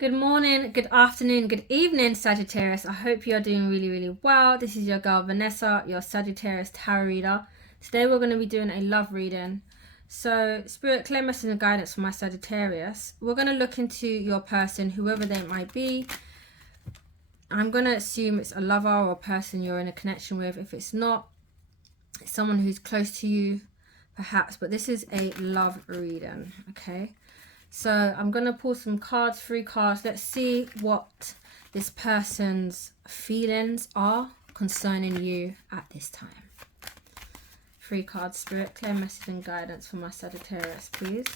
Good morning, good afternoon, good evening, Sagittarius. I hope you're doing really, really well. This is your girl Vanessa, your Sagittarius tarot reader. Today we're going to be doing a love reading. So, Spirit, clear message and guidance for my Sagittarius. We're going to look into your person, whoever they might be. I'm going to assume it's a lover or a person you're in a connection with. If it's not, it's someone who's close to you, perhaps. But this is a love reading, okay? So I'm going to pull some cards, 3 cards. Let's see what this person's feelings are concerning you at this time. 3 cards, Spirit, clear message and guidance for my Sagittarius, please.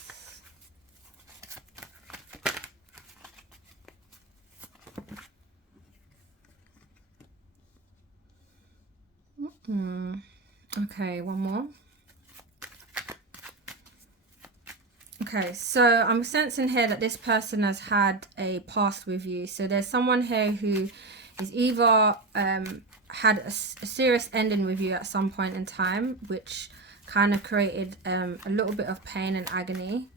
Okay, one more. Okay, so I'm sensing here that this person has had a past with you. So there's someone here who is either had a serious ending with you at some point in time, which kind of created a little bit of pain and agony.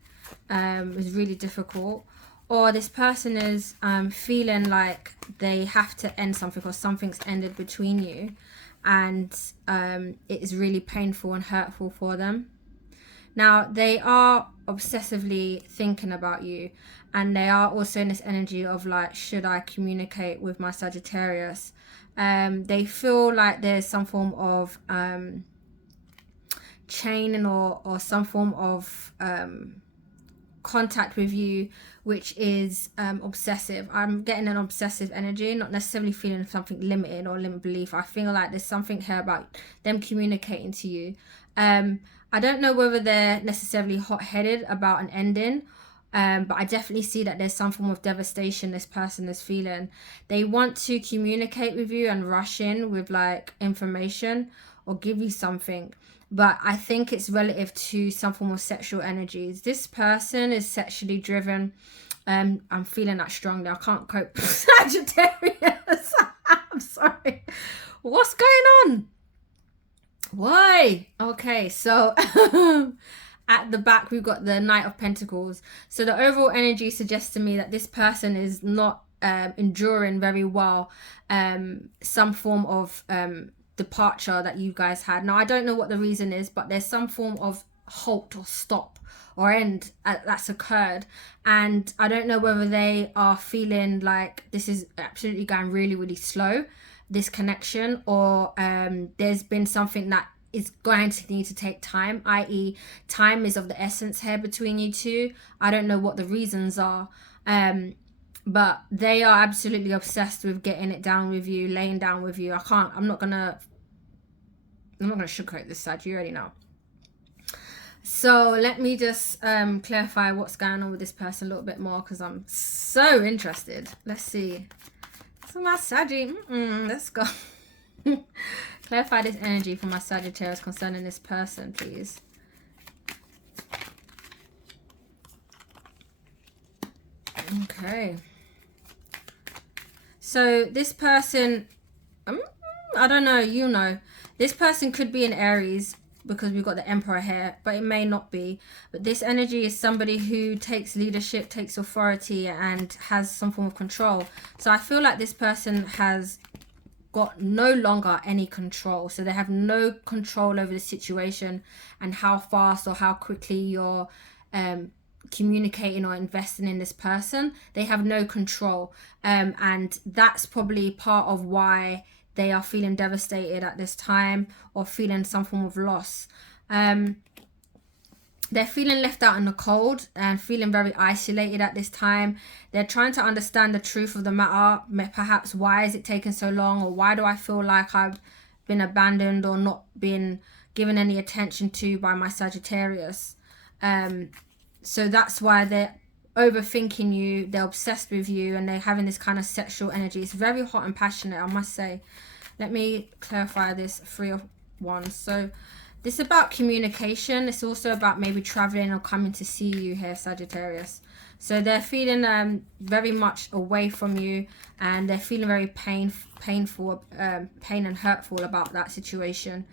It was really difficult. Or this person is feeling like they have to end something, or something's ended between you, and it is really painful and hurtful for them. Now, they are obsessively thinking about you, and they are also in this energy of like, should I communicate with my Sagittarius? They feel like there's some form of chaining or some form of contact with you, which is obsessive. I'm getting an obsessive energy, not necessarily feeling something limited or limit belief. I feel like there's something here about them communicating to you. I don't know whether they're necessarily hot-headed about an ending, but I definitely see that there's some form of devastation this person is feeling. They want to communicate with you and rush in with like information or give you something, but I think it's relative to some form of sexual energies. This person is sexually driven. I'm feeling that strongly. I can't cope with Sagittarius. I'm sorry. What's going on? Why? Okay, so at the back we've got the Knight of Pentacles. So the overall energy suggests to me that this person is not enduring very well some form of departure that you guys had. Now, I don't know what the reason is, but there's some form of halt or stop or end that's occurred, and I don't know whether they are feeling like this is absolutely going really, really slow, this connection, or there's been something that is going to need to take time, i.e. time is of the essence here between you two. I don't know what the reasons are, but they are absolutely obsessed with getting it down with you, laying down with you. I'm not gonna sugarcoat this side, you already know. So let me just clarify what's going on with this person a little bit more, because I'm so interested. Let's see. So my Saggy, let's go. Clarify this energy for my Sagittarius concerning this person, please. Okay. So this person, I don't know, you know. This person could be an Aries, because we've got the Emperor here, but it may not be. But this energy is somebody who takes leadership, takes authority, and has some form of control. So I feel like this person has got no longer any control. So they have no control over the situation and how fast or how quickly you're communicating or investing in this person. They have no control. And that's probably part of why they are feeling devastated at this time, or feeling some form of loss. They're feeling left out in the cold and feeling very isolated at this time. They're trying to understand the truth of the matter. Perhaps, why is it taking so long? Or why do I feel like I've been abandoned or not been given any attention to by my Sagittarius? So that's why they're overthinking you. They're obsessed with you, and they're having this kind of sexual energy. It's very hot and passionate, I must say. Let me clarify this 3 of Wands. So this is about communication. It's also about maybe traveling or coming to see you here, Sagittarius. So they're feeling very much away from you, and they're feeling very pain and hurtful about that situation.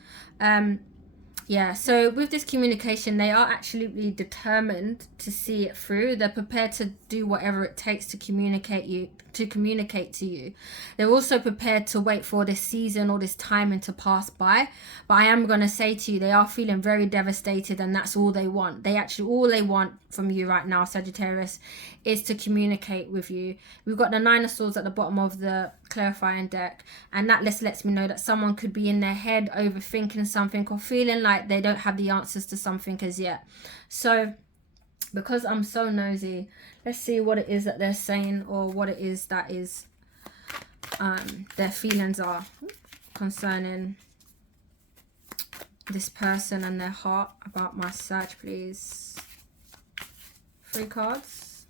Yeah, so with this communication, they are absolutely determined to see it through. They're prepared to do whatever it takes to communicate to you. They're also prepared to wait for this season or this timing to pass by. But I am going to say to you, they are feeling very devastated, and that's all they want. All they want from you right now, Sagittarius, is to communicate with you. We've got the Nine of Swords at the bottom of the clarifying deck, and that lets me know that someone could be in their head overthinking something or feeling like they don't have the answers to something as yet. So because I'm so nosy, let's see what it is that they're saying, or what it is that is their feelings are concerning this person and their heart about my Sag, please. 3 cards.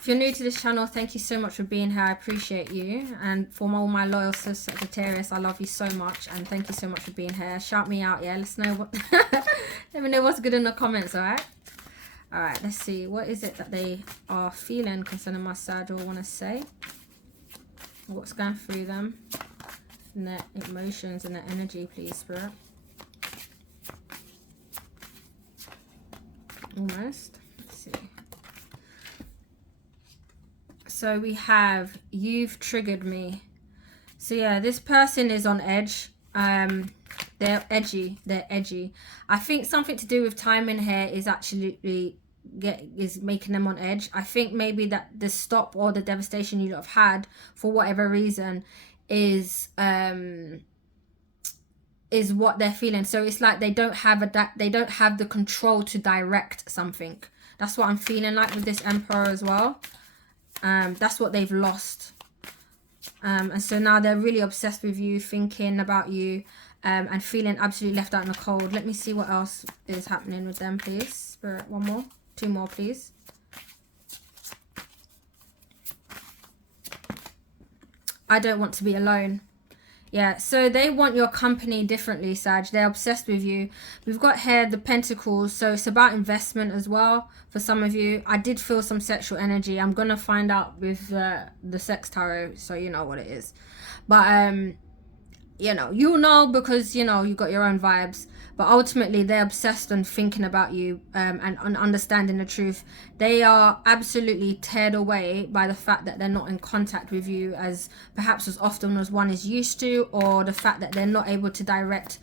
If you're new to this channel, thank you so much for being here. I appreciate you. And for all my loyal Sagittarius, I love you so much. And thank you so much for being here. Shout me out, yeah? Let's know what... Let me know what's good in the comments, alright? Alright, let's see. What is it that they are feeling concerning my Sag, or want to say? What's going through them? And their emotions and their energy, please, Spirit. Almost. Let's see. So we have, you've triggered me. So yeah, this person is on edge. They're edgy. I think something to do with timing here is absolutely making them on edge. I think maybe that the stop or the devastation you have had for whatever reason is what they're feeling. So it's like they don't have the control to direct something. That's what I'm feeling like with this Emperor as well. That's what they've lost. And so now they're really obsessed with you, thinking about you, and feeling absolutely left out in the cold. Let me see what else is happening with them, please. Spirit, 2 more, please. I don't want to be alone. Yeah, so they want your company differently, Sag. They're obsessed with you. We've got here the Pentacles, so it's about investment as well for some of you. I did feel some sexual energy. I'm going to find out with the Sex Tarot, so you know what it is. But, you'll know because, you got your own vibes. But ultimately, they're obsessed and thinking about you and understanding the truth. They are absolutely teared away by the fact that they're not in contact with you as perhaps as often as one is used to, or the fact that they're not able to direct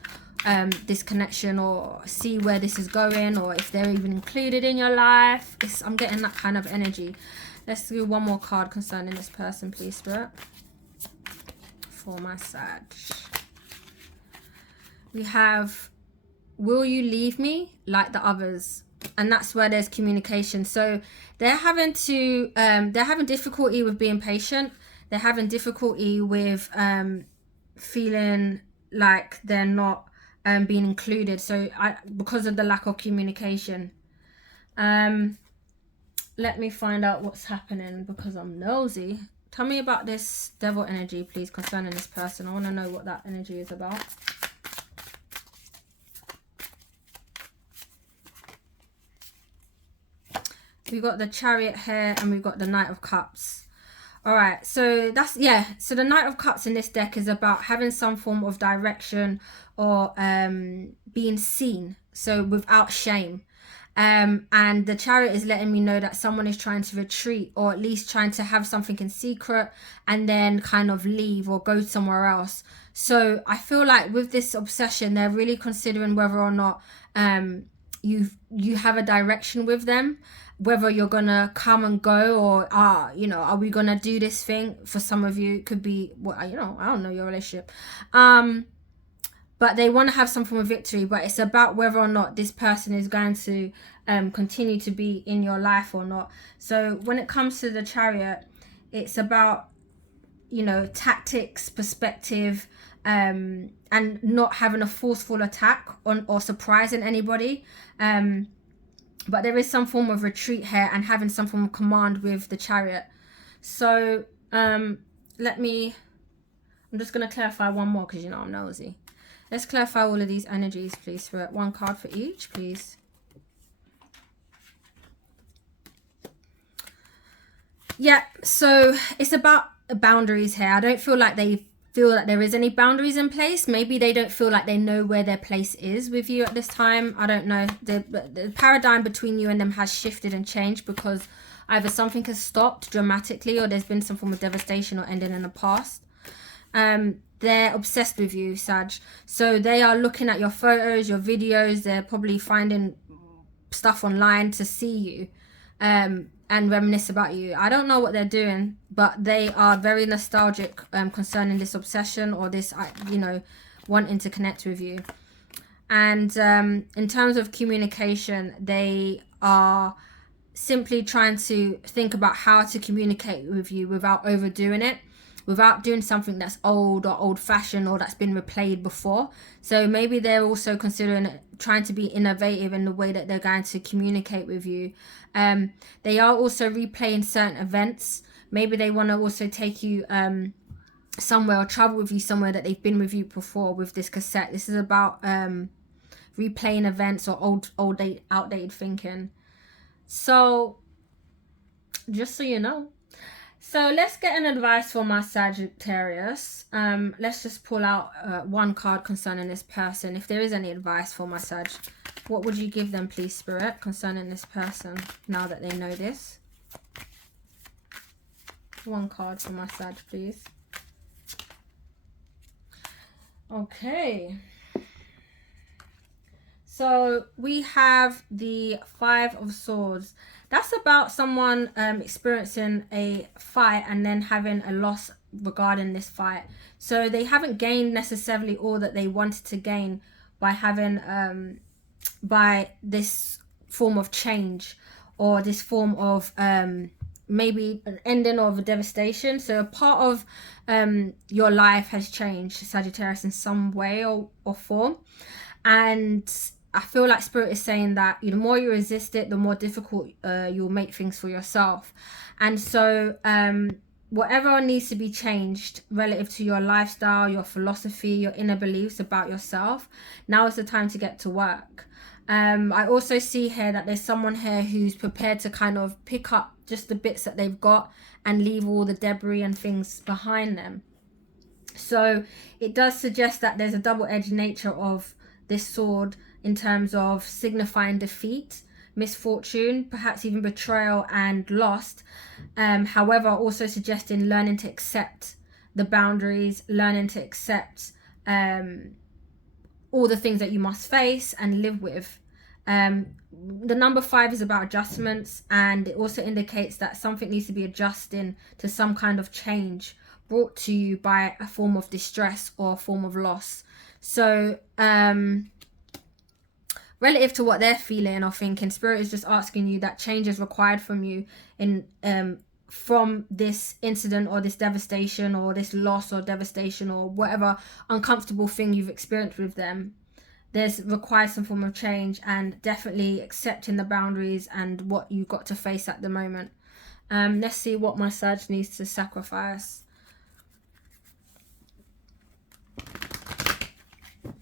this connection or see where this is going, or if they're even included in your life. I'm getting that kind of energy. Let's do 1 more card concerning this person, please, Spirit. For my Sag. We have... Will you leave me like the others? And that's where there's communication. So they're having difficulty with being patient. They're having difficulty with feeling like they're not being included. So because of the lack of communication. Let me find out what's happening because I'm nosy. Tell me about this devil energy, please, concerning this person. I want to know what that energy is about. We've got the Chariot here and we've got the Knight of Cups. All right, so that's, yeah. So the Knight of Cups in this deck is about having some form of direction or being seen, so without shame. And the Chariot is letting me know that someone is trying to retreat, or at least trying to have something in secret and then kind of leave or go somewhere else. So I feel like with this obsession, they're really considering whether or not you have a direction with them, whether you're gonna come and go, or are we gonna do this thing? For some of you, it could be, well, I don't know your relationship, but they want to have some form of victory. But it's about whether or not this person is going to continue to be in your life or not. So when it comes to the Chariot, it's about tactics, perspective, and not having a forceful attack on or surprising anybody. But there is some form of retreat here and having some form of command with the Chariot. So I'm just going to clarify 1 more because I'm nosy. Let's clarify all of these energies, please. For 1 card for each, please. Yeah, so it's about boundaries here. I don't feel like they feel that there is any boundaries in place. Maybe they don't feel like they know where their place is with you at this time. I don't know. The paradigm between you and them has shifted and changed because either something has stopped dramatically or there's been some form of devastation or ending in the past. They're obsessed with you, Sag. So they are looking at your photos, your videos. They're probably finding stuff online to see you and reminisce about you. I don't know what they're doing, but they are very nostalgic concerning this obsession or this, you know, wanting to connect with you. And in terms of communication, they are simply trying to think about how to communicate with you without overdoing it, without doing something that's old or old-fashioned or that's been replayed before. So maybe they're also considering trying to be innovative in the way that they're going to communicate with you. They are also replaying certain events. Maybe they want to also take you somewhere or travel with you somewhere that they've been with you before with this cassette. This is about replaying events or outdated thinking. So just so you know. So let's get an advice for my Sagittarius. Let's just pull out one card concerning this person. If there is any advice for my Sag, what would you give them, please, Spirit, concerning this person now that they know this? One card for my Sag, please. Okay. So we have the Five of Swords. That's about someone experiencing a fight and then having a loss regarding this fight. So they haven't gained necessarily all that they wanted to gain by having by this form of change or this form of maybe an ending of a devastation. So a part of your life has changed, Sagittarius, in some way or form. And I feel like Spirit is saying that the more you resist it, the more difficult you'll make things for yourself. And so whatever needs to be changed relative to your lifestyle, your philosophy, your inner beliefs about yourself, now is the time to get to work. I also see here that there's someone here who's prepared to kind of pick up just the bits that they've got and leave all the debris and things behind them. So it does suggest that there's a double-edged nature of this sword in terms of signifying defeat, misfortune, perhaps even betrayal and loss. However, also suggesting learning to accept the boundaries, learning to accept all the things that you must face and live with. The number 5 is about adjustments, and it also indicates that something needs to be adjusting to some kind of change brought to you by a form of distress or a form of loss. So relative to what they're feeling or thinking, Spirit is just asking you that change is required from you in from this incident or this devastation or this loss or devastation or whatever uncomfortable thing you've experienced with them. There's requires some form of change and definitely accepting the boundaries and what you've got to face at the moment. Let's see what my Sag needs to sacrifice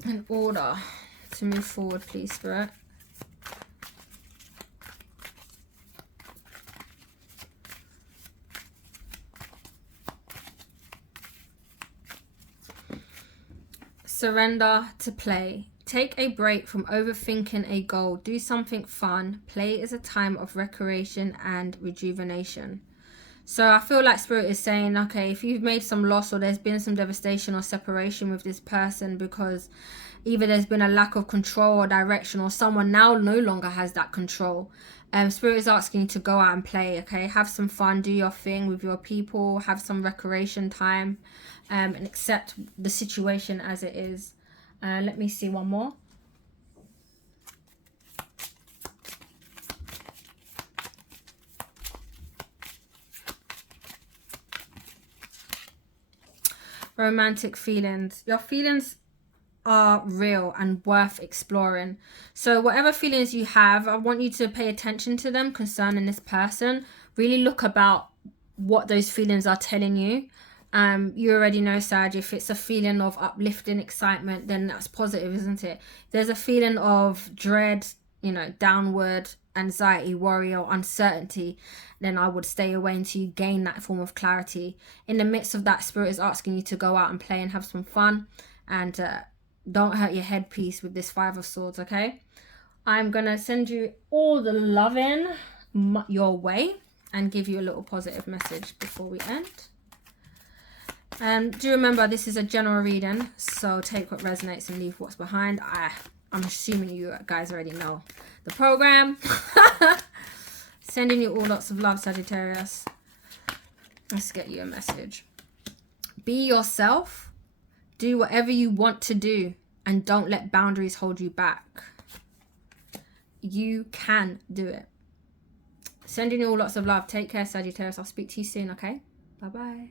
in order to move forward, please, Spirit. Surrender to play. Take a break from overthinking a goal. Do something fun. Play is a time of recreation and rejuvenation. So I feel like Spirit is saying, okay, if you've made some loss or there's been some devastation or separation with this person because either there's been a lack of control or direction or someone now no longer has that control, Spirit is asking you to go out and play, okay? Have some fun, do your thing with your people, have some recreation time, and accept the situation as it is. Let me see one more. Romantic feelings. Your feelings are real and worth exploring. So whatever feelings you have, I want you to pay attention to them concerning this person. Really look about what those feelings are telling you. You already know, Sag, if it's a feeling of uplifting excitement, then that's positive, isn't it? If there's a feeling of dread, downward anxiety, worry, or uncertainty, then I would stay away until you gain that form of clarity. In the midst of that, Spirit is asking you to go out and play and have some fun, and don't hurt your headpiece with this Five of Swords, okay? I'm gonna send you all the loving your way and give you a little positive message before we end. Do remember, this is a general reading, so take what resonates and leave what's behind. I'm assuming you guys already know the program. Sending you all lots of love, Sagittarius. Let's get you a message. Be yourself. Do whatever you want to do, and don't let boundaries hold you back. You can do it. Sending you all lots of love. Take care, Sagittarius. I'll speak to you soon, okay? Bye-bye.